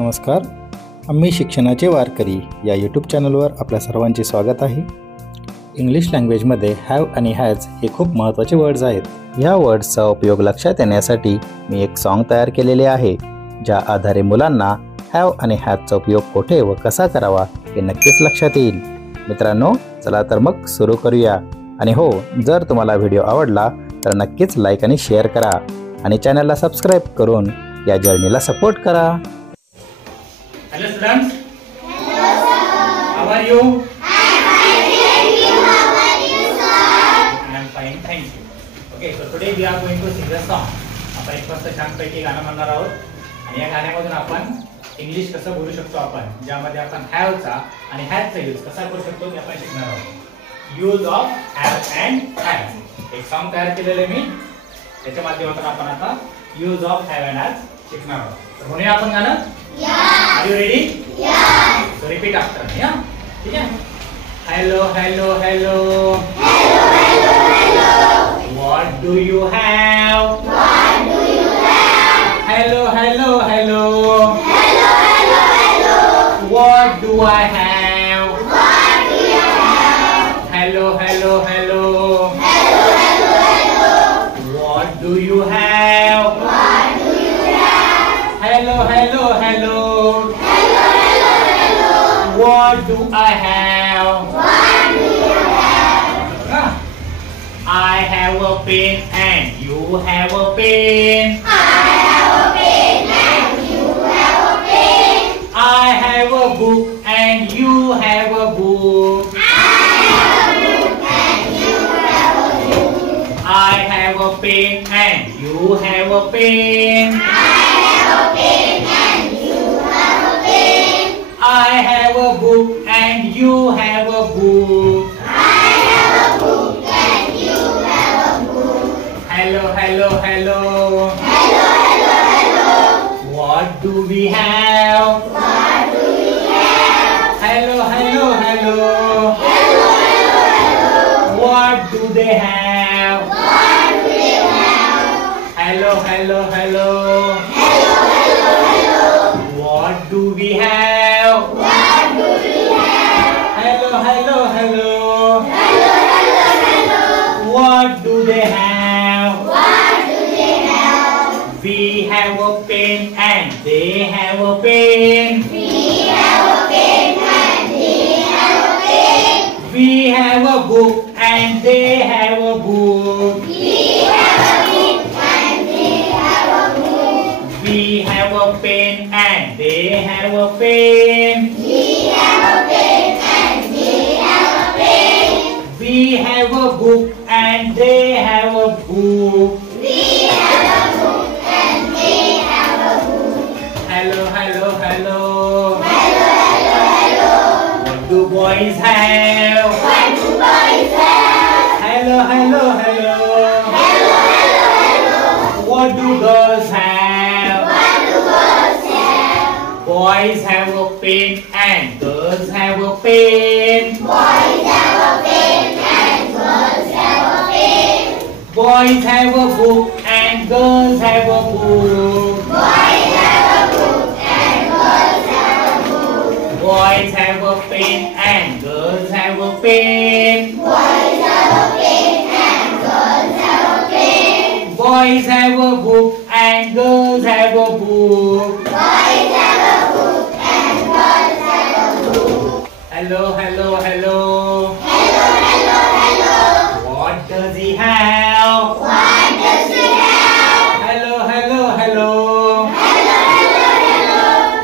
नमस्कार. आम्ही शिक्षणाचे वारकरी या यूट्यूब चॅनलवर आपल्या सर्वांचे स्वागत आहे. इंग्लिश लँग्वेजमध्ये हॅव आणि हॅज हे खूप महत्त्वाचे वर्ड्स आहेत. ह्या वर्ड्सचा उपयोग लक्षात येण्यासाठी मी एक सॉन्ग तयार केलेले आहे, ज्या आधारे मुलांना हॅव आणि हॅजचा उपयोग कुठे व कसा करावा हे नक्कीच लक्षात येईल. मित्रांनो, चला तर मग सुरू करूया. आणि हो, जर तुम्हाला व्हिडिओ आवडला तर नक्कीच लाईक आणि शेअर करा आणि चॅनलला सबस्क्राईब करून या जर्नीला सपोर्ट करा. Hello students. Hello sir. How are you? I am fine, thank you. How are you sir? I am fine, thank you. Okay, so today we are going to sing a song. आपण एक मस्त छानपैकी गाणं म्हणणार आहोत आणि या गाण्यामधून आपण इंग्लिश कसं बोलू शकतो आपण, ज्यामध्ये आपण हॅवचा आणि हॅजचा यूज कसा करू शकतो ते आपण शिकणार आहोत. Use of have and has एक सॉन्ग तयार केलेलं आहे मी, त्याच्या माध्यमातून आपण आता use of have and has शिकणार आहोत. तर म्हणूया आपण गाणं. Are you ready? Yes. So repeat after me, yeah? ठीक है? Hello, hello, hello. Hello, hello, hello. What do you have? What do you have? Hello, hello, hello. Hello, hello, hello. What do I have? What do you have? Hello, hello, hello. Hello, hello, hello. What do you have? What do you have? Hello, hello, hello. Hello, hello, hello. What do I have? What do you have? I have a pen and you have a pen. I have a pen and you have a pen. I have a book and you have a book. I have a book and you have a book. I have a pen and you have a pen. I have a book and you have a book. I have a book and you have a book. Hello, hello, hello. Hello, hello, hello. What do we have? What do you have? Hello, hello, hello. Hello, hello, hello. What do they have? What do they have? Hello, hello, hello. Hello, hello, hello. What do we have? What do we have? Hello, hello, hello. Hello, hello, hello. What do they have? What do they have? We have a pen and they have a pen. We have a pen and they have a pen. We have a book and they have a book. We have a book and they have a book. We have a pen and they have a pen. We have a pen and they have a pen. We have a book and they have a book. We have a book and they have a book. Hello, hello, hello. Hello, hello, hello. What do boys have? What do boys have? Hello, hello, hello. Hello, hello, hello. What do girls have? What do girls have? Boys have a pen and girls have a pen. Boys have a pen and girls have a pen. Boys have a book and girls have a book. Boys have a book and girls have a book. Boys have a pen and girls have a pen. Boys have a pen and girls have a pen. Boys have a book and girls have a book. Boys have a book and girls have a book. Hello, hello, hello. Hello, hello, hello. What does he have? What does he have? Hello, hello, hello. Hello, hello, hello.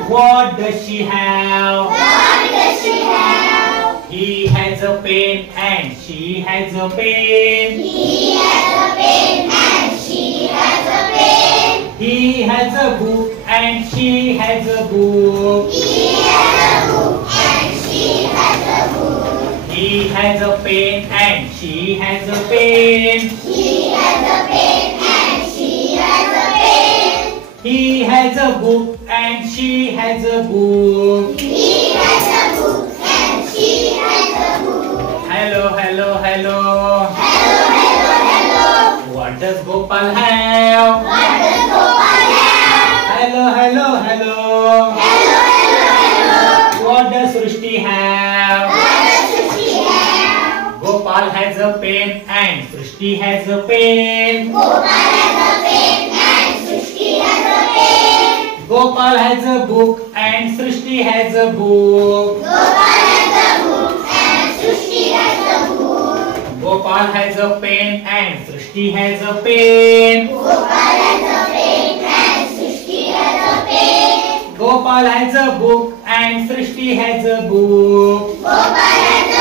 What does she have? What does she have? He has a pen and she has a pen. He has a pen and she has a pen. He has a book and she has a book. He has a book and she has a book. He has a pen and she has a pen. He has a pen and she has a pen. He has a book and she has a book. He has a book and she has a book. Hello, hello, hello. Hello, hello, hello. What does Gopal have? What does Gopal have? Hello, hello, hello. Hello, Srishti has a pen. Gopal has a pen and Srishti has a pen. Gopal has a book and Srishti has a book. Gopal has a book and Srishti has a book. Gopal has a pen and Srishti has a pen. Gopal has a pen and Srishti has a pen. Gopal has a book and Srishti has a book. Gopal has